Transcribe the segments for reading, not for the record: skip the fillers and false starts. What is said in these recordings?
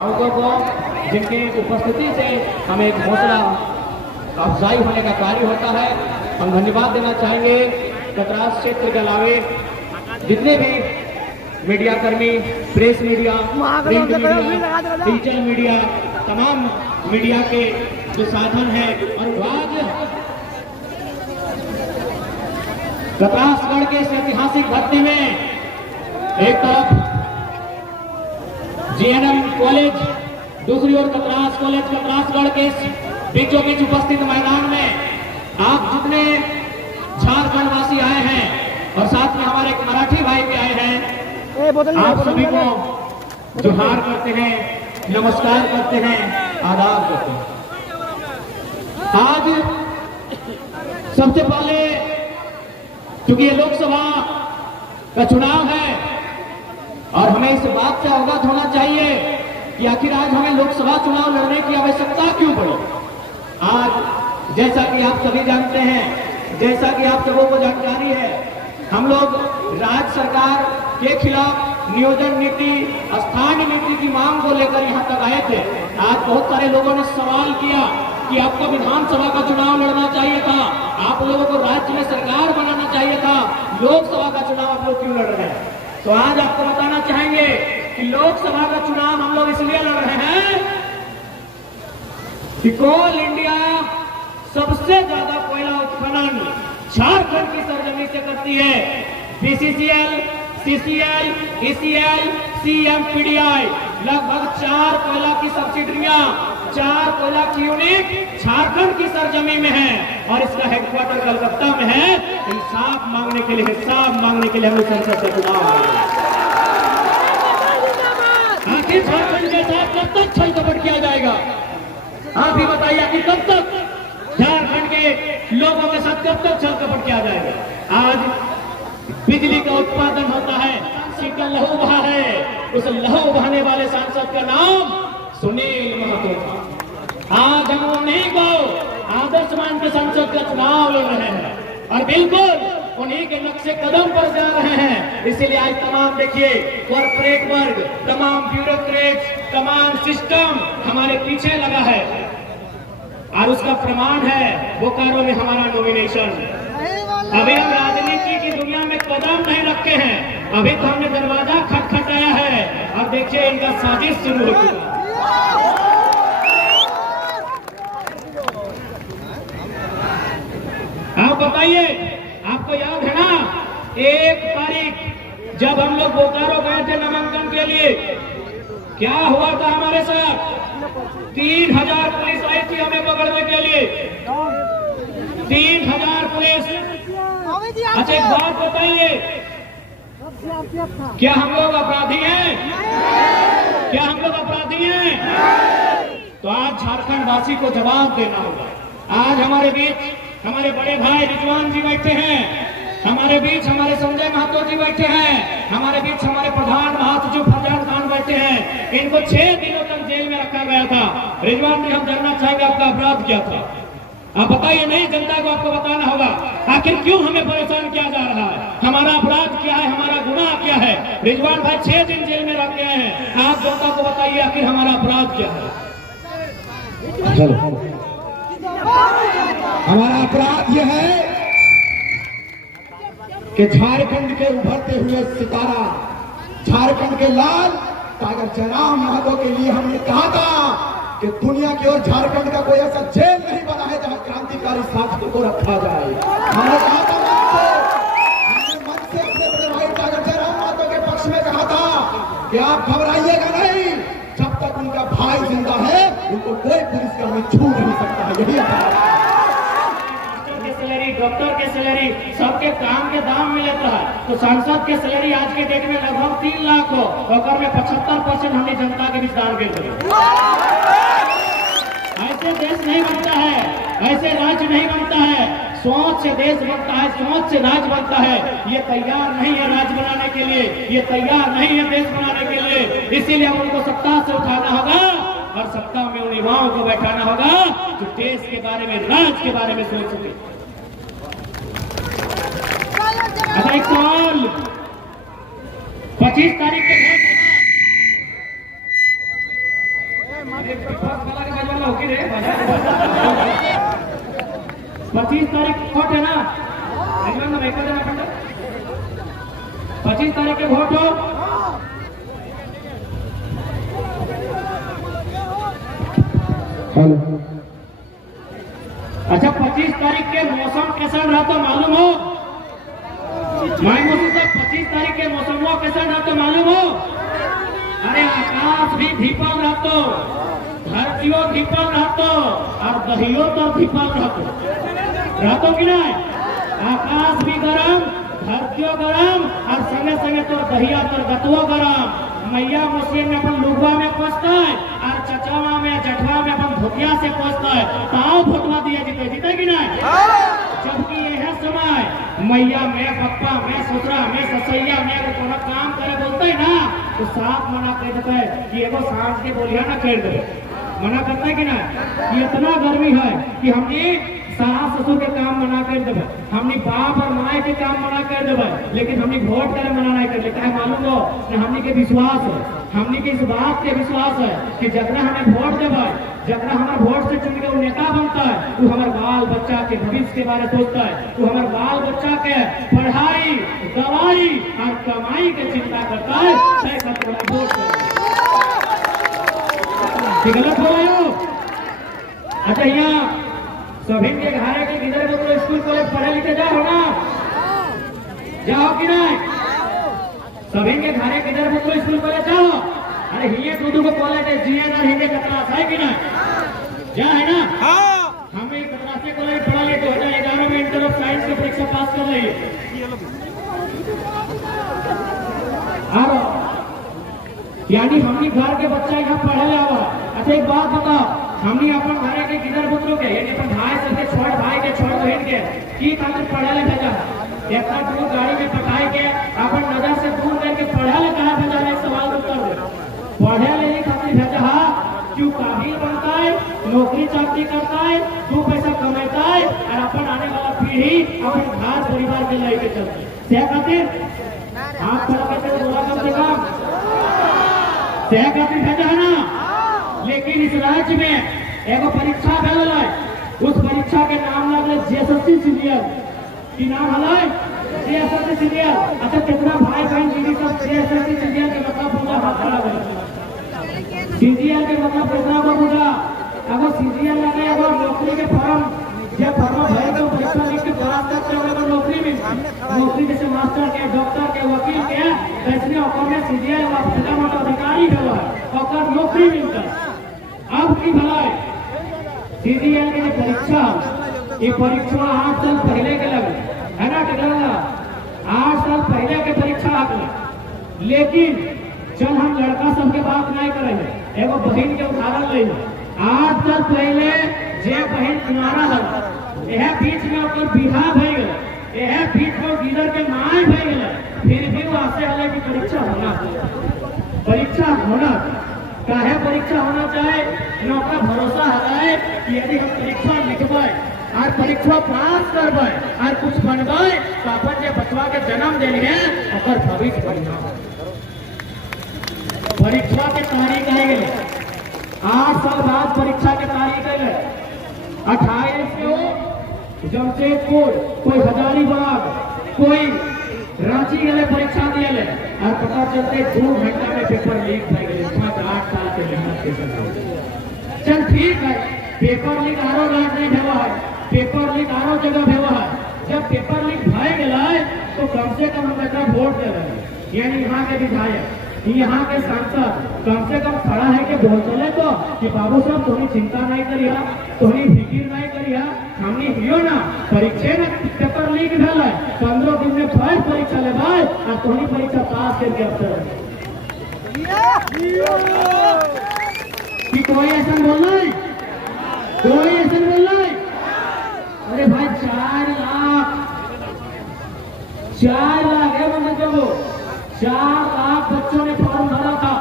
लोगों को जिनकी उपस्थिति से हमें एक हौसला अफजाई होने का कार्य होता है। हम धन्यवाद देना चाहेंगे कतरास क्षेत्र के अलावे जितने भी मीडिया कर्मी, press media, print media, digital media, तमाम मीडिया के जो साधन हैं। और आज कतरासगढ़ के इस ऐतिहासिक धरती में एक तरफ जीएनएम कॉलेज, दूसरी ओर कतरास कॉलेज, कतरासगढ़ के बीचों बीच उपस्थित मैदान में आप जितने झारखंड वासी आए हैं और साथ में हमारे एक मराठी भाई भी आए हैं, आप सभी को जोहार करते हैं, नमस्कार करते हैं, आदाब करते हैं। आज सबसे पहले क्योंकि ये लोकसभा का चुनाव है और हमें इस बात से अवगत होना चाहिए कि आखिर आज हमें लोकसभा चुनाव लड़ने की आवश्यकता क्यों पड़ी। आज जैसा कि आप सभी जानते हैं, जैसा कि आप सबों को जानकारी है, हम लोग राज्य सरकार के खिलाफ नियोजन नीति, स्थानीय नीति की मांग को लेकर यहां तक आए थे। आज बहुत सारे लोगों ने सवाल किया कि आपको विधानसभा का चुनाव लड़ना चाहिए था, आप लोगों को राज्य में सरकार बनाना चाहिए था, लोकसभा का चुनाव आप लोग क्यों लड़ रहे हैं। तो आज आपको बताना चाहेंगे कि लोकसभा का चुनाव हम लोग इसलिए लड़ रहे हैं कि कोल इंडिया सबसे ज्यादा कोयला उत्खनन झारखंड की सरजमी से करती है। बीसीसीएल, सीसीएल, ईसीएल, सीएमपीडीआई लगभग 4 कोयला की सब्सिडरियां, 4 कोयला की यूनिट झारखंड की सरजमी में है और इसका हेडक्वार्टर कलकत्ता में है। इंसाफ मांगने के लिए, हिसाब मांगने के लिए हमें संसद से चुनाव आखिर झारखंड के साथ कब तक छल कपट किया जाएगा। आप ही बताइए कि कब तक झारखंड के लोगों के साथ कब तक छल कपट किया जाएगा। आज बिजली का उत्पादन होता है, का लहू बहा है, उस लहू बहाने वाले सांसद का नाम सुनील महतो था। आज हम उन्हीं को आदर्श मान के संसद का चुनाव लड़ रहे हैं और बिल्कुल उन्हीं के नक्शे कदम पर जा रहे हैं। इसीलिए आज तमाम देखिए कॉर्पोरेट वर्ग, तमाम ब्यूरोक्रेट्स, तमाम सिस्टम हमारे पीछे लगा है और उसका प्रमाण है बोकारो में हमारा नॉमिनेशन। अभी हम राजनीति की दुनिया में कदम नहीं रखे हैं, अभी तो हमने दरवाजा खटखटाया है और देखिए इनका साजिश शुरू हो चुका है। आप बताइए, आपको याद है ना 1 तारीख जब हम लोग बोकारो गए थे नामांकन के लिए, क्या हुआ था हमारे साथ? 3000 पुलिस आई थी हमें पकड़ने के लिए, 3000 पुलिस। अच्छा एक बात बताइए, क्या हम लोग अपराधी हैं? क्या हम लोग अपराधी हैं? तो आज झारखंड वासी को जवाब देना होगा। आज हमारे बीच हमारे बड़े भाई रिजवान जी बैठे हैं, हमारे बीच हमारे संजय महतो जी बैठे हैं, हमारे बीच हमारे प्रधान महासचिव फरजान खान बैठे हैं। इनको 6 दिनों तक जेल में रखा गया था। रिजवान जी, हम जानना चाहेंगे आपका अपराध क्या था? आप बताइए। नहीं, जनता को आपको बताना होगा आखिर क्यों हमें परेशान किया जा रहा है, हमारा अपराध क्या है, हमारा गुनाह क्या है। रिजवान भाई 6 दिन जेल में रख गए हैं, आप जनता को बताइए आखिर हमारा अपराध क्या है। हमारा अपराध यह है कि झारखंड के उभरते हुए सितारा, झारखंड के लाल टाइगर जयराम महतो के लिए हमने कहा था कि दुनिया की ओर झारखंड का कोई ऐसा जेल नहीं बना है जहां क्रांतिकारी शासकों को रखा जाए। हमने कहा था मन से अपने बड़े भाई टाइगर जयराम महतो के पक्ष में कहा था कि आप घबराइएगा नहीं, जब तक उनका भाई जिंदा है उनको कोई पुलिस कर्मी छू नहीं सकता है। यही अपराध, डॉक्टर के सैलरी सबके काम के दाम में लेता है, तो सांसद के सैलरी आज के डेट में लगभग 3 लाख हो और में 75% हमने जनता के बीच दान दे दिए। ऐसे देश नहीं बनता है, ऐसे राज्य नहीं बनता है। सोच से देश बनता है, सोच से राज्य बनता है। ये तैयार नहीं है राज्य बनाने के लिए, ये तैयार नहीं है देश बनाने के लिए। इसीलिए हम उनको सत्ता से उठाना होगा और सत्ता में उन युवाओं को बैठाना होगा जो देश के बारे में, राज्य के बारे में सोच सके। अच्छा एक सवाल, 25 तारीख के पच्चीस तारीख वोट है ना, 25 तारीख के वोट हो। अच्छा 25 तारीख के मौसम कैसा रहा तो मालूम हो? मायूसी से 25 तारीख के मौसम कैसा रहा तो मालूम हो? अरे आकाश भी धीपल रहतो, धरतियों धीपल रहतो और दहियो तो धीपल रहतो कि नहीं? आकाश भी गरम, धरतियों गरम और संगे संगे तो दहिया तो गतुओ गरम। मैया मुसिया में अपन लुगवा में पहुंचता है और चचवा में जठवा में अपन धोतिया से पहुंचता है। ताओ भोटवा दिया जीते कि नहीं? जबकि यह समय मैया में पप्पा में ससुरा में ससैया में अगर कोनो काम करे बोलते है ना तो साफ मना कर देते है कि एगो सांझ के बोलिया ना कर दे, मना करता है कि ना? ये इतना गर्मी है कि हमने सास ससुर के काम मना कर देवे, हमने बाप और माए के काम मना कर देवे, लेकिन हमने वोट करे मना नहीं कर लेते है। मालूम हो न हमने के विश्वास है, हमने के इस बात के विश्वास है कि जकरा हमें वोट देवे, जकरा हमारे वोट से चुन के वो नेता बनता है, वो हमारे बाल बच्चा के भविष्य के बारे में सोचता है, वो हमारे बाल बच्चा के पढ़ाई दवाई और कमाई के चिंता करता है। वोट गलत हो गया। अच्छा यहाँ सभी के घरे के किधर को तो स्कूल कॉलेज पढ़े लिखे जाओ ना, जाओ कि नहीं? सभी के घरे किधर को तो स्कूल कॉलेज जाओ। अरे हिये दूध को कॉलेज है, जीएनआर हिंदे कतरास है कि नहीं? जा है ना? हमें कतरासे कॉलेज पढ़ा लिए 2011 में इंटर ऑफ साइंस की परीक्षा पास कर रही है। यानी हमने घर के बच्चा यहाँ पढ़े हुआ। अच्छा एक बात बताओ, हमने अपन घरे के किधर पुत्रों के यानी अपन भाई सबके छोड़ भाई के छोड़ बहन के की खातिर पढ़े ले भेजा? इतना दूर गाड़ी में पटाए के अपन नजर से दूर करके पढ़े ले कहा भेजा? एक सवाल उत्तर दे। पढ़े ले खातिर भेजा है क्यों? काबिल बनता है, नौकरी चाकरी करता है, 2 पैसा कमाता है और अपन आने वाला पीढ़ी अपन घर परिवार के लेके चलते से खातिर हाथ खड़ा करके बोला कम से कम से खातिर भेजा है ना। लेकिन इस राज्य में एगो परीक्षा भेल है, उस परीक्षा के नाम लगल जेएसएससी सीरियल की नाम है जेएसएससी सीरियल। अच्छा कितना भाई बहन दीदी सब जेएसएससी सीरियल के मतलब पूरा हाथ खड़ा कर सीरियल के मतलब कितना को पूरा? अगर सीरियल लगे अगर नौकरी के फॉर्म जब फॉर्म भरे तो परीक्षा लिख के पास करते हो अगर नौकरी में नौकरी जैसे मास्टर के डॉक्टर के वकील के वैसे ओकर में सीरियल और मोटा अधिकारी हुआ ओकर नौकरी मिलता है। अब की भलाई सीजीएल की परीक्षा ये परीक्षा 8 साल पहले के लगे है ना? 8 साल पहले के परीक्षा आगे। लेकिन चल हम लड़का सबके बात नहीं करेंगे, एगो बहन के उदाहरण ले। 8 साल पहले जे बहन कुमारा है यह बीच में ओकर बिहार भय गए, यह बीच में गिदर के माय भय गए, फिर भी वो आसे वाले की परीक्षा होना काहे परीक्षा होना चाहे नौका भरोसा है कि यदि हम परीक्षा लिखबे और परीक्षा पास करबे और कुछ बनबे तो अपन जे बचवा के जन्म देलिए ओकर भविष्य बढ़िया। परीक्षा के तारीख आ गई, 8 साल बाद परीक्षा के तारीख आ गई। 28 को जमशेदपुर, कोई हजारीबाग, कोई रांची गए परीक्षा दिए ले और पता चलते 2 घंटा में पेपर लीक हो गए। 8 साल के मेहनत के साथ चल ठीक है, पेपर लीक आरो रात नहीं भेवा है, पेपर लीक आरो जगह भेवा है। जब पेपर लीक भय गया तो कम से कम हम एकरा वोट दे रहे, यानी यहाँ के विधायक यहाँ के सांसद कम से कम खड़ा है कि बोल चले तो कि बाबू साहब थोड़ी चिंता नहीं करिए, थोड़ी फिक्र नहीं करिए, हमने हियो ना परीक्षा में पेपर लीक भेल है 15 दिन में फिर परीक्षा ले और थोड़ी परीक्षा पास करके अफसर कि कोई ऐसा बोल नहीं, कोई ऐसा बोल नहीं। अरे भाई 4 लाख है मतलब 4 लाख बच्चों ने फॉर्म भरा था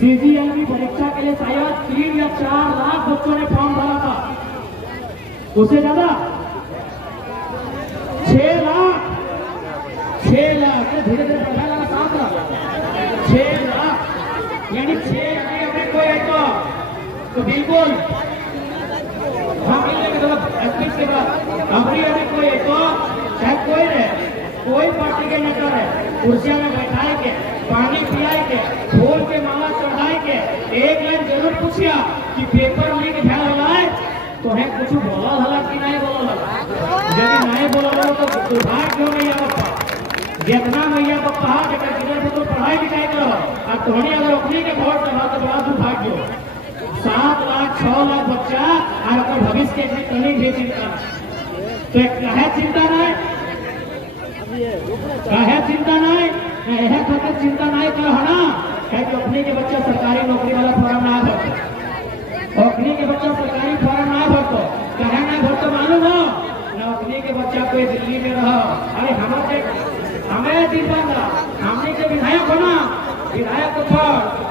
सीजीएल की परीक्षा के लिए। शायद 3 या 4 लाख बच्चों ने फॉर्म भरा था, उससे ज्यादा 6 लाख धीरे धीरे बढ़ा लगा 7 लाख 6 लाख यानी 6 कोई है तो तो बिल्कुल हम मिलने के बाद एसपी के बाद अभी कोई तो चाहे कोई रहे, कोई पार्टी के नेता रहे, कुर्सिया में बैठाए के, पानी पियाए के, फूल के माला चढ़ाए के, एक लाइन जरूर पूछिया कि पेपर लीक भेल होला तो है कुछ बोला हला कि नहीं बोला हला। यदि नहीं बोला हला तो दुर्भाग्य क्यों नहीं आपका जितना मैया पप्पा बेटा किधर तो पढ़ाई लिखाई करो और तोहनी अगर अपनी के वोट दबा तो बड़ा दुर्भाग्य हो। 7 लाख 6 लाख बच्चा और अपने भविष्य के कहीं भी चिंता तो कहे चिंता नहीं, कहे चिंता नहीं, यह खातिर चिंता नहीं कर ना है कि अपने के बच्चा सरकारी नौकरी वाला फॉर्म ना भरतो, अपने के बच्चा सरकारी फॉर्म ना भरतो, कहे ना भरतो मालूम हो ना अपने के बच्चा कोई दिल्ली में रहो। अरे हमें दिलवाना हमने के विधायक होना, विधायक को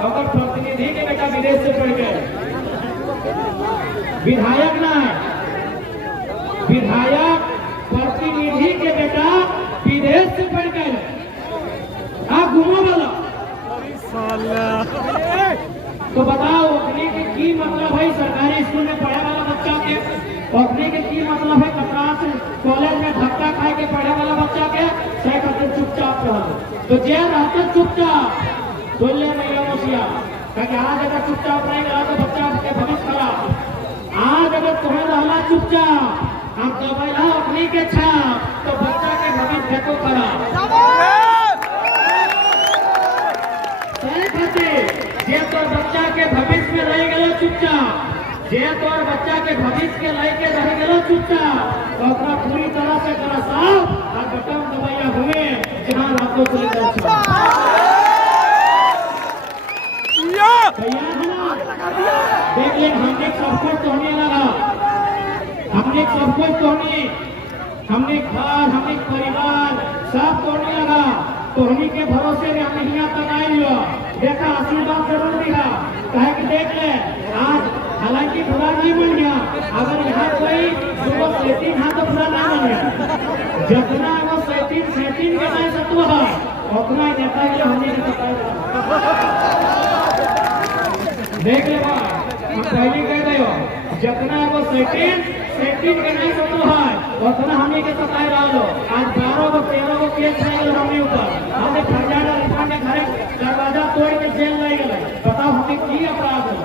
अगर प्रतिनिधि के बेटा विदेश से पढ़ गए, विधायक ना है, विधायक प्रतिनिधि के बेटा विदेश से पढ़ गए आप घूमो वाला तो बताओ अपने के की मतलब है सरकारी स्कूल में पढ़े वाला बच्चा के, अपने के की मतलब है कपरास कॉलेज में धक्का खाए के पढ़े वाला बच्चा के सही करते चुपचाप रहो तो जे रहते चुपचाप सुन ले मैया मुसिया क्योंकि आज अगर चुपचाप रहेगा तो बच्चा के भविष्य खराब। आज अगर तुम्हें रहना चुपचाप हम तो पहला अपनी के छाप तो बच्चा के भविष्य को खराब सही खाते जे तो बच्चा के भविष्य में रह गए चुपचाप, जे तो बच्चा के भविष्य के लेके रह गए चुपचाप तो अपना पूरी तरह से करा साफ और बटन दबाइया हुए जहां रातों से देख ले हमने सब कुछ तोड़ने लगा, हमने सब कुछ तोड़ने, हमने घर हमने परिवार सब तोड़ने लगा तो हमने के भरोसे में हमने यहाँ तक आई हुआ देखा आशीर्वाद जरूर दिया कहे कि देख ले आज हालांकि बुरा नहीं बन गया, अगर यहाँ कोई सुबह 3 हाथ तो बुरा ना बन गया जितना वो 3 के नहीं सत्व है उतना ही नेता के हमने देख ले हम पहले कह रहे हो जितना वो 3 के नहीं सत्व है उतना हमने के सताए रहा लो। आज 12 को 13 केस नहीं हमने ऊपर हमने फरजाना रिफांड के घरे दरवाजा तोड़ के जेल ले गए। बताओ हमें की अपराध हो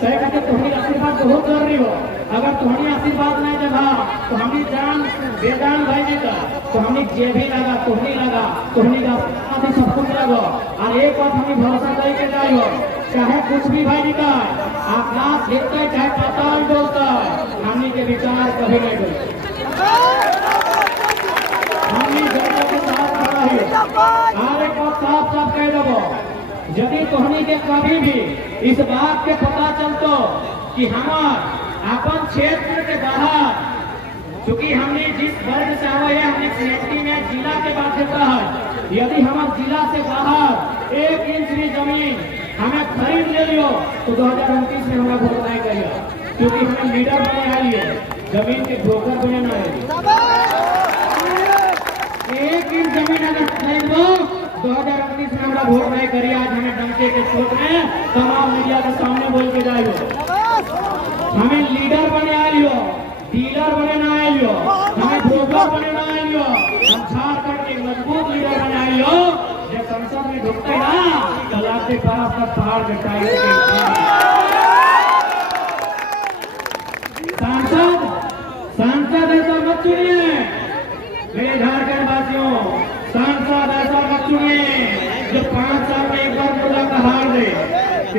सही कहते तुम्हारी आशीर्वाद बहुत जरूरी हो, अगर तुम्हारी आशीर्वाद नहीं देगा तो हमारी जान बेजान भाई जी का तो हमें जे भी लगा तुम्हें लगा तुम्हें का सब कुछ लगा और एक बात हमें भरोसा करके जाइयो चाहे कुछ भी भाई का आकाश देखता है चाहे पाताल बोलता है हमने के विचार कभी नहीं बोलते, हमने जनता के साथ खड़ा है और एक बात साफ साफ कह दो यदि तोहनी के कभी भी इस बात के पता चलतो कि हमार अपन क्षेत्र के बाहर चूंकि हमने जिस वर्ग से आवे है हमने सीएसटी में जिला के बाध्यता है, यदि हमारे जिला से बाहर 1 इंच भी जमीन हमें खरीद ले लियो तो 2029 में हमें वोट नहीं करेगा क्योंकि हमें लीडर बने आ लिए जमीन के ब्रोकर बने ना है। 1 इंच जमीन अगर खरीद लो 2019 में हमारा वोट नहीं करिए। आज हमें डंके के चोट में तमाम मीडिया के सामने बोल के जाइयो हमें लीडर बने आ लियो, डीलर बने ना आइयो, हमें ब्रोकर बने ना आइयो, हम झारखंड के मजबूत लीडर बने आइयो जब संसद में ढुकते ना तो लाते पास तक पहाड़ कटाई सांसद ऐसा मत चुनिए मेरे झारखंड वासियों, सांसद ऐसा मत चुनिए जो 5 साल में एक बार मुर्दा का हार दे,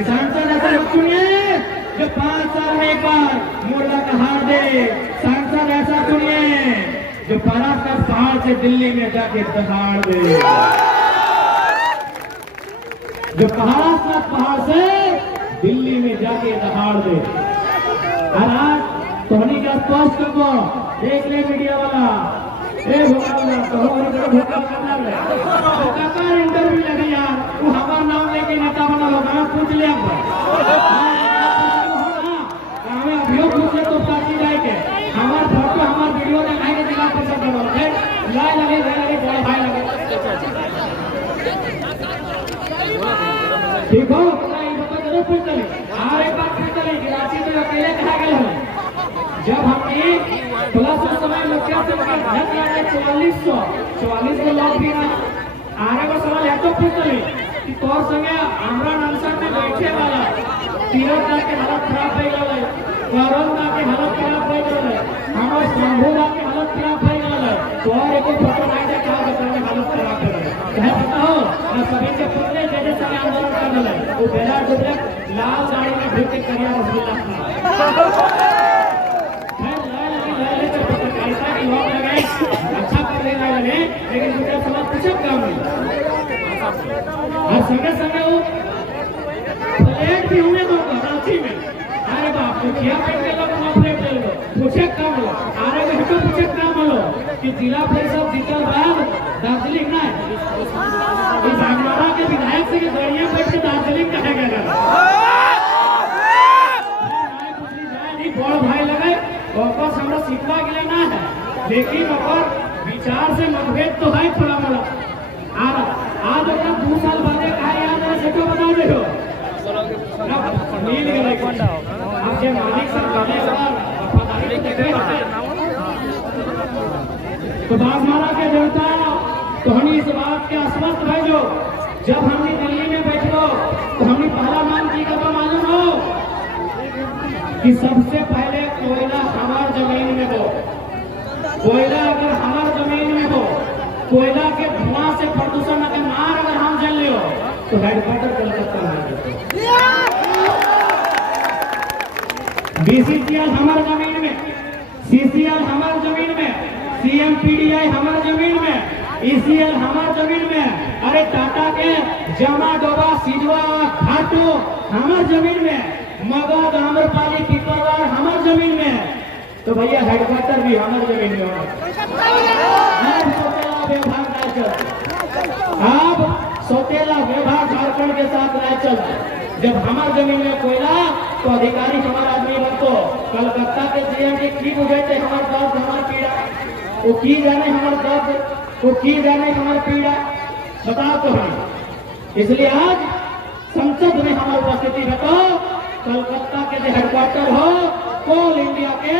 सांसद ऐसा मत चुनिए जो 5 साल में एक बार मुर्दा का हार दे, सांसद ऐसा चुनिए जो पराकर पहाड़ से दिल्ली में जाके दहाड़ दे, जो पहाड़ से दिल्ली में जाके दहाड़ दे। और आज तोहनी का स्पष्ट को देख ले मीडिया वाला इंटरव्यू लगे यार वो हमारा नाम लेके नेता बना होगा पूछ लिया हमें अभियोग पूछे तो पार्टी जाएंगे हमारे फोटो हमारे वीडियो दिखाएंगे जिला परिषद लगे बड़ा भाई लगे ठीक हो जरूर पूछ चले एक बात पूछ चले राशि जब हमने प्लस उस समय मुखिया से 44 के लोग भी ना आने को सवाल है तो पूछते कि तोर संगे हमरा नलसा में बैठे वाला तीरथ के हालत खराब हो गए, करण के हालत खराब हो गए, हमारे शंभू के हालत खराब हो गए, तो और एक फोटो नहीं दे क्या बताने हालत खराब हो गए है बताओ ना सभी से पूछने जैसे समय आंदोलन कर रहे वो बेला डुबले लाल साड़ी में भिड़ के करिया रसगुल्ला पत्रकारिता की लोग लगे अच्छा कर लेना लगे लेकिन दूसरा सवाल पूछे काम नहीं और संगे संगे वो प्लेट भी हुए तो रांची में अरे बाप मुखिया पेट के लोग प्लेट ले लो पूछे काम लो अरे हटो पूछे काम लो कि जिला परिषद जीतल बाद दार्जिलिंग ना इस भागमारा के विधायक से गड़िया पेट के दार्जिलिंग कहे गया बड़ भाई लगे और हमरा सीखवा के लिए ना है लेकिन और विचार से मतभेद तो है थोड़ा मोड़ा आज अपना 2 साल बाद कहा याद है से तो बता दे हो मिल गए आप जे मालिक सरकार वफादारी के तो बागमारा के देवता तो हम इस बात के आश्वस्त रह जो जब हमने दिल्ली में बैठो तो हमने पहला मांग की कब मालूम हो कि सबसे पहले कोयला हमार जमीन में हो, कोयला अगर हमार जमीन में हो, कोयला के धुआं से प्रदूषण के मार अगर हम जल ले हो तो हेडक्वार्टर कलकत्ता में बीसीसीएल हमार जमीन में, सीसीएल हमार जमीन में, सीएमपीडीआई हमार जमीन में, ईसीएल हमार जमीन में, अरे टाटा के जमा डोबा सिजवा घाटो हमार जमीन में, मगध आम्रपाली पिपरवार हमार जमीन में तो भैया हेडक्वार्टर भी हमार जमीन में होगा अब सौतेला व्यवहार झारखंड के साथ राय चल जब हमार जमीन में कोयला तो अधिकारी हमारा आदमी बनतो कलकत्ता के सीएम के की बुझाते हमार दर्द हमार पीड़ा वो की जाने हमार दर्द वो की जाने हमार पीड़ा बताओ तो हम इसलिए आज संसद में हमारी उपस्थिति रखो कलकत्ता के जो हेडक्वार्टर हो कोल इंडिया के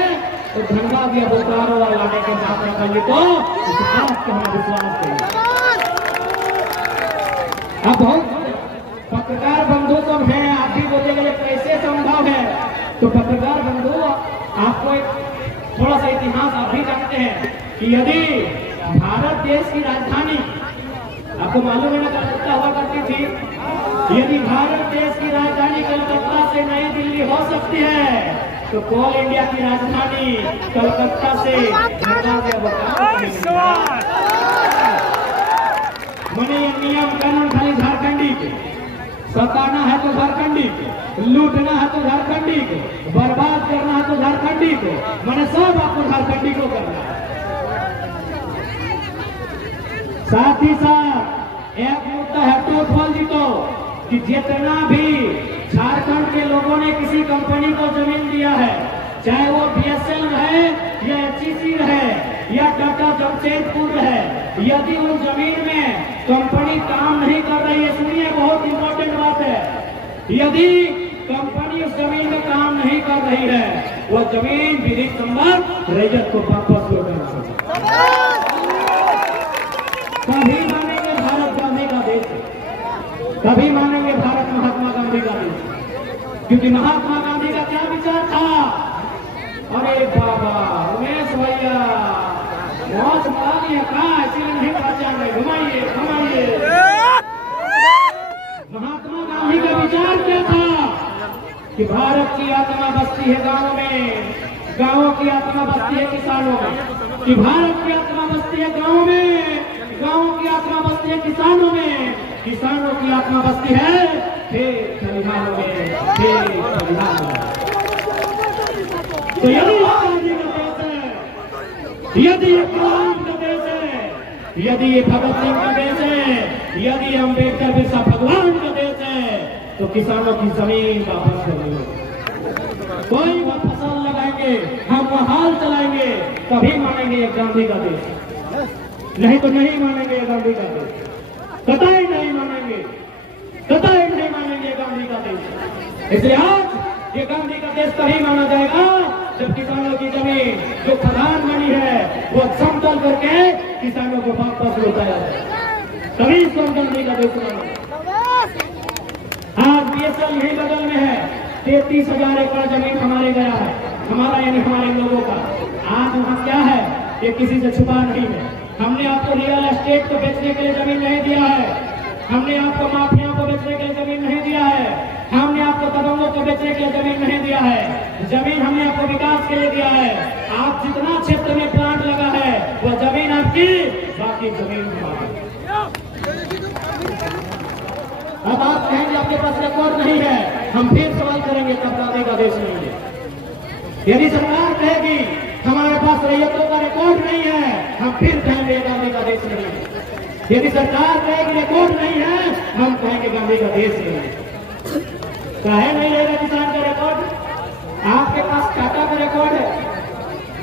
तो धनबाद या बोकारो लाने के साथ रखेंगे तो इस बात को हम विश्वास करें। अब बहुत पत्रकार बंधु सब हैं आप भी बोलेंगे कैसे संभव है तो पत्रकार बंधु आपको एक थोड़ा सा इतिहास आप भी जानते हैं कि यदि भारत देश की राजधानी आपको मालूम है ना कलकत्ता हुआ करती थी यदि भारत देश की राजधानी कलकत्ता से नई दिल्ली हो सकती है तो कोल इंडिया की राजधानी कलकत्ता से मने नियम कानून खाली झारखंडी के सताना है तो झारखंडी को लूटना है तो झारखंडी को बर्बाद करना है तो झारखंडी को मने सब आपको झारखंडी को करना है। साथ ही साथ एक मुद्दा है तो खोल दी तो कि जितना भी झारखंड के लोगों ने किसी कंपनी को जमीन दिया है चाहे वो बीएसएल रहे या एचईसी रहे या टाटा जमशेदपुर रहे यदि उन जमीन में कंपनी काम नहीं कर रही है सुनिए बहुत इंपॉर्टेंट बात है यदि कंपनी उस जमीन में काम नहीं कर रही है वो जमीन विधिक संबंध रजत को वापस लौटाना कभी मानेंगे भारत गांधी का देश कभी मानेंगे भारत महात्मा गांधी का देश क्योंकि महात्मा गांधी का क्या विचार था अरे बाबा उमेश भैया बहुत मांगी है कहा इसलिए नहीं पहचान रहे घुमाइए घुमाइए महात्मा गांधी का विचार क्या था कि भारत की आत्मा बसती है गांवों में गांवों की आत्मा बसती है किसानों में कि भारत की आत्मा बसती है गांवों में गांवों की आत्मा बसती है किसानों में किसानों की आत्मा बसती है खेत खलिहानों में खेत खलिहानों में तो यदि गांधी का देश है यदि ये कलाम का देश है यदि ये भगत सिंह का देश है यदि अम्बेडकर बिरसा भगवान का देश है तो किसानों की जमीन वापस करनी कोई वो फसल लगाएंगे हम वो हाल चलाएंगे तभी मानेंगे ये गांधी का देश नहीं तो नहीं मानेंगे गांधी का देश कतई नहीं मानेंगे कतई नहीं मानेंगे गांधी का देश इसलिए आज ये गांधी का देश तभी माना जाएगा जब किसानों की जमीन जो प्रधान बनी है वो समतल करके किसानों को वापस लौटाया जाए, तभी इसको गांधी का देश बनाना। आज बीएसएल यही बगल में है, 33,000 एकड़ जमीन हमारे गया है, हमारा यानी हमारे लोगों का। आज वहाँ क्या है ये किसी से छुपा नहीं है। हमने आपको रियल एस्टेट को बेचने के लिए जमीन नहीं दिया है, हमने आपको माफिया को बेचने के लिए जमीन नहीं दिया है, हमने आपको दबंगों को बेचने के लिए जमीन नहीं दिया है। जमीन हमने आपको विकास के लिए दिया है। आप जितना क्षेत्र में प्लांट लगा है वो जमीन आपकी, बाकी जमीन हमारी। अब आप कहेंगे आपके पास रिकॉर्ड नहीं है, हम फिर सवाल करेंगे तब गांधी का देश नहीं है। यदि सरकार कहेगी हमारे पास रैयतों का रिकॉर्ड नहीं है, हम फिर कहेंगे गांधी का देश नहीं है। यदि सरकार कहेगी रिकॉर्ड नहीं है, हम कहेंगे गांधी का देश नहीं है। काहे नहीं लेगा किसान का रिकॉर्ड? आपके पास टाटा का रिकॉर्ड है,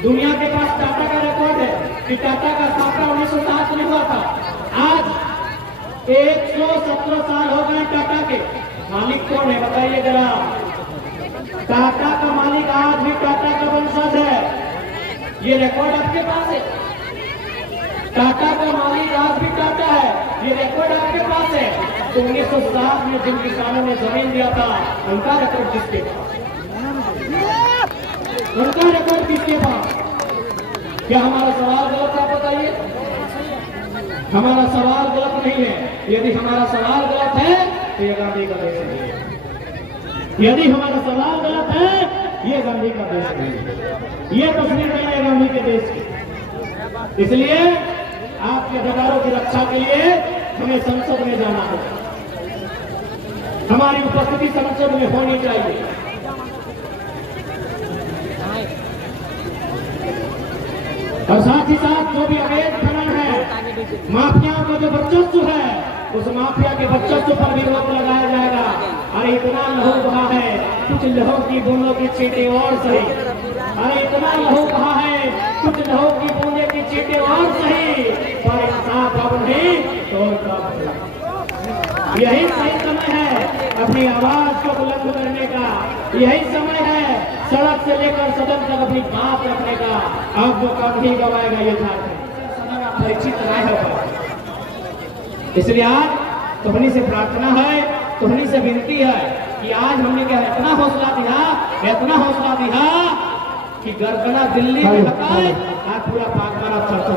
दुनिया के पास टाटा का रिकॉर्ड है कि टाटा का स्थापना 1907 में हुआ था। आज 117 साल हो गए टाटा के। मालिक कौन है बताइए जरा? टाटा का मालिक आज भी टाटा का वंशज है, ये रिकॉर्ड आपके पास है। टाटा का मालिक आज भी टाटा है, ये रिकॉर्ड आपके पास है। तो 1907 में जिन किसानों ने जमीन दिया था उनका रिकॉर्ड किसके पास? उनका रिकॉर्ड किसके पास? क्या हमारा सवाल गलत है? बताइए। हमारा सवाल गलत नहीं है। यदि हमारा सवाल गलत है तो ये गांधी का देश नहीं है। यदि हमारा सवाल गलत है ये गांधी का देश नहीं है। ये तस्वीर नहीं है गांधी के देश की। इसलिए आपके अधिकारों की रक्षा के लिए हमें संसद में जाना होगा, हमारी उपस्थिति संसद में होनी चाहिए। और साथ ही साथ जो भी अवैध खनन है, माफिया का जो वर्चस्व है, उस माफिया के वर्चस्व पर भी रोक लगाया जाएगा। अरे इतना लहू बहा है, कुछ लहू की बूंदों की छींटे और सही। अरे इतना लहू बहा है, कुछ लहू की बूंदे की छींटे और सही, पर इंसाफ अब नहीं तो यही सही समय है अपनी आवाज को बुलंद करने का। यही समय है सड़क से लेकर सदन तक अपनी बात रखने का। अब जो कम ही गवाएगा ये झारखंड परिचित नहीं होगा। इसलिए आज तुमनी से प्रार्थना है, तुमनी से विनती है कि आज हमने क्या इतना हौसला दिया कि गरगना दिल्ली में हटाए, आज पूरा पाकमारा चर्चा